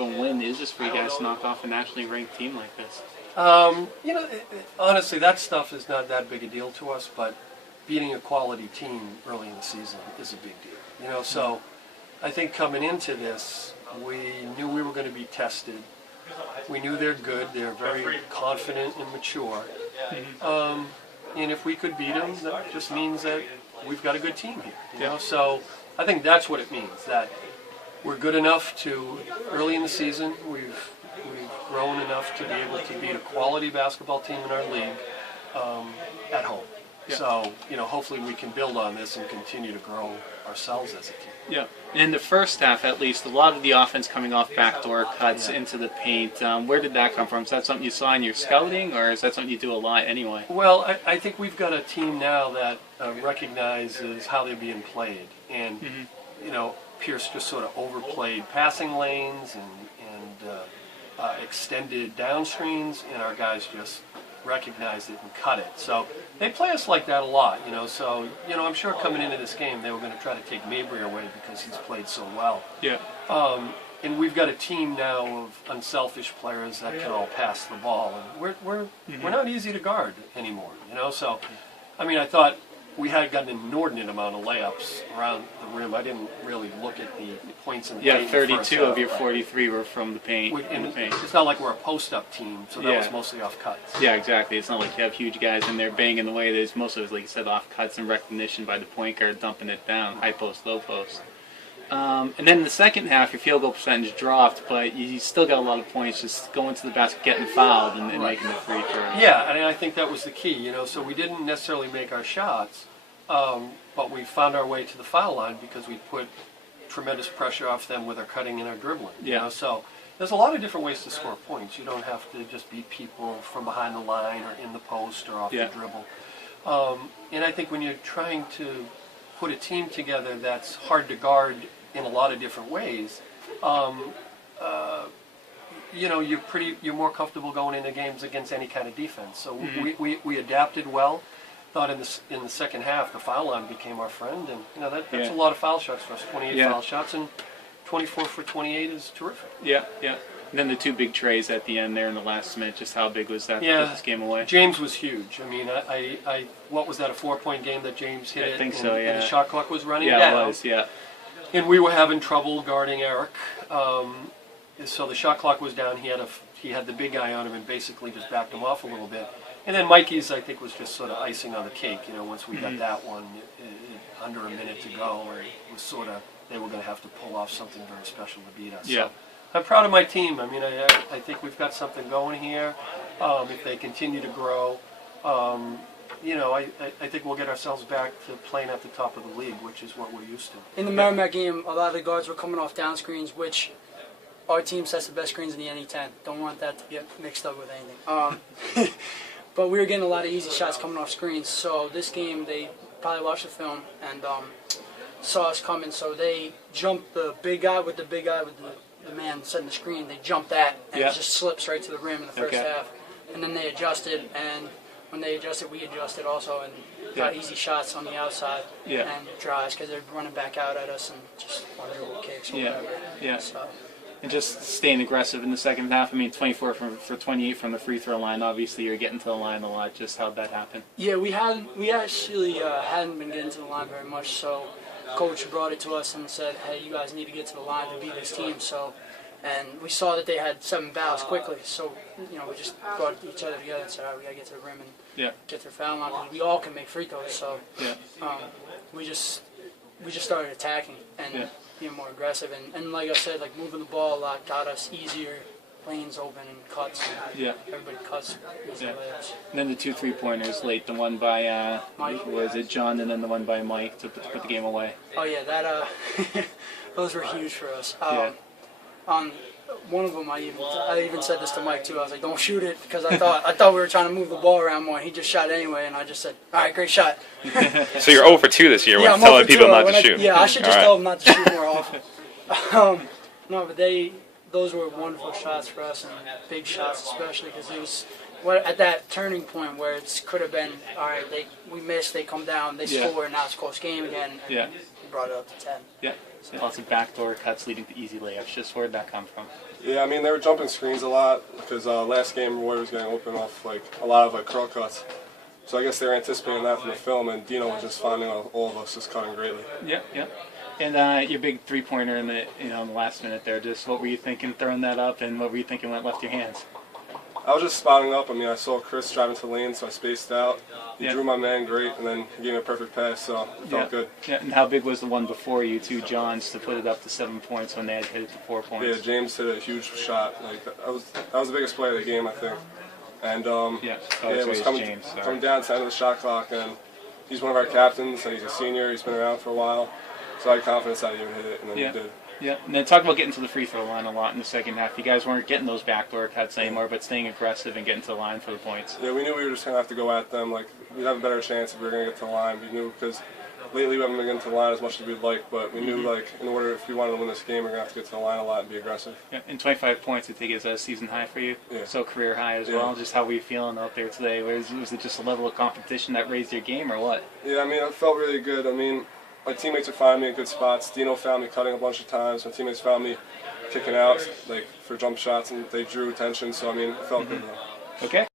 of a win is this for you guys to knock off a nationally ranked team like this? Honestly, that stuff is not that big a deal to us, but beating a quality team early in the season is a big deal. So I think coming into this, we knew we were going to be tested. We knew they're good. They're very confident and mature. And if we could beat them, that just means that we've got a good team here. So I think that's what it means, that we're good enough to, early in the season, we've grown enough to be able to beat a quality basketball team in our league at home. So, hopefully we can build on this and continue to grow ourselves as a team. Yeah. In the first half, at least, a lot of the offense coming off backdoor cuts into the paint. Where did that come from? Is that something you saw in your scouting, or is that something you do a lot anyway? Well, I think we've got a team now that recognizes how they're being played. And, Pierce just sort of overplayed passing lanes and extended down screens, and our guys just recognized it and cut it. So they play us like that a lot, So, I'm sure coming into this game they were going to try to take Mabrey away because he's played so well. Yeah. And we've got a team now of unselfish players that can all pass the ball, and we're not easy to guard anymore, So, I thought we had gotten an inordinate amount of layups around the rim. I didn't really look at the points in the paint. 32 of your 43 were from the paint. It's not like we're a post-up team, so that was mostly off cuts. Yeah, exactly. It's not like you have huge guys in there banging away. There's most of it, like you said, off cuts and recognition by the point guard dumping it down, high post, low post. And then in the second half, your field goal percentage dropped, but you still got a lot of points just going to the basket, getting fouled, and making the free throw. Yeah, and I think that was the key, So we didn't necessarily make our shots, but we found our way to the foul line because we put tremendous pressure off them with our cutting and our dribbling. So there's a lot of different ways to score points. You don't have to just beat people from behind the line or in the post or off the dribble. And I think when you're trying to put a team together that's hard to guard in a lot of different ways, you're more comfortable going into games against any kind of defense. So we adapted well. Thought in the second half the foul line became our friend, and that's a lot of foul shots for us. 28 foul shots, and 24 for 28 is terrific. Yeah. And then the two big trays at the end there in the last minute. Just how big was that to put this game away? James was huge. I what was that, a 4-point game that James hit? I think so. Yeah. And the shot clock was running down. Yeah, it was. Yeah. And we were having trouble guarding Eric. So the shot clock was down. He had the big guy on him and basically just backed him off a little bit. And then Mikey's, I think, was just sort of icing on the cake. Once we got that one, under a minute to go, or it was sort of, they were going to have to pull off something very special to beat us. Yeah. So I'm proud of my team. I think we've got something going here. If they continue to grow, I think we'll get ourselves back to playing at the top of the league, which is what we're used to. In the Merrimack game, a lot of the guards were coming off down screens, which our team sets the best screens in the NE10. Don't want that to get mixed up with anything. But we were getting a lot of easy shots coming off screens. So this game, they probably watched the film and saw us coming. So they jumped the big guy with the man setting the screen. They jumped that, and it just slips right to the rim in the first half. And then they adjusted, and when they adjusted, we adjusted also, and got easy shots on the outside and drives because they're running back out at us and just wonderful kicks or whatever. So. And just staying aggressive in the second half. 24 for 28 from the free throw line. Obviously, you're getting to the line a lot. Just how'd that happen? Yeah, we actually hadn't been getting to the line very much. So, coach brought it to us and said, "Hey, you guys need to get to the line to beat this team." So, and we saw that they had 7 fouls quickly. So, we just brought each other together and said, "All right, we gotta get to the rim and get their foul line because we all can make free throws." So, we just started attacking and. Being more aggressive and like I said, moving the ball a lot got us easier lanes open and cuts. Everybody cuts easy layups. And then the 2 3-pointers late, the one by Mike. Was it John, and then the one by Mike to put the game away. Oh yeah, that those were huge for us. On one of them, I even said this to Mike too. I was like, "Don't shoot it," because I thought we were trying to move the ball around more. He just shot anyway, and I just said, "All right, great shot." So you're 0 for 2 this year when telling people not to shoot. I should just tell them not to shoot more often. No, but those were wonderful shots for us, and big shots especially because it was at that turning point where it could have been, all right, we missed, they come down, they score, and now it's a close game again. And brought it up to 10. Yeah. So lots of backdoor cuts leading to easy layups. Just where'd that come from? Yeah, I mean, they were jumping screens a lot because last game Roy was getting open off like a lot of curl cuts. So I guess they were anticipating that from the film, and Dino was just finding all of us just cutting greatly. Yeah, yeah. And your big three-pointer in the in the last minute there. Just what were you thinking throwing that up, and what were you thinking when it left your hands? I was just spotting up. I mean, I saw Chris driving to the lane, so I spaced out. He drew my man great, and then he gave me a perfect pass, so it felt good. Yeah, and how big was the one before you, too, Johns, to put it up to 7 points when they had hit it to 4 points? Yeah, James hit a huge shot. Like that was the biggest play of the game, I think. And it was coming down to the end of the shot clock, and he's one of our captains, and he's a senior. He's been around for a while, so I had confidence that he would hit it, and then he did. Yeah, and then talk about getting to the free throw line a lot in the second half. You guys weren't getting those backdoor cuts anymore, but staying aggressive and getting to the line for the points. Yeah, we knew we were just going to have to go at them. Like, we'd have a better chance if we were going to get to the line. We knew because lately we haven't been getting to the line as much as we'd like, but we knew, like, in order, if we wanted to win this game, we're going to have to get to the line a lot and be aggressive. Yeah, and 25 points, I think, is a season high for you. Yeah. So career high as well. Just how were you feeling out there today? Was it just a level of competition that raised your game, or what? Yeah, I mean, it felt really good. I mean, my teammates would find me in good spots. Dino found me cutting a bunch of times. My teammates found me kicking out, like, for jump shots, and they drew attention. So, I mean, it felt good, though. Okay.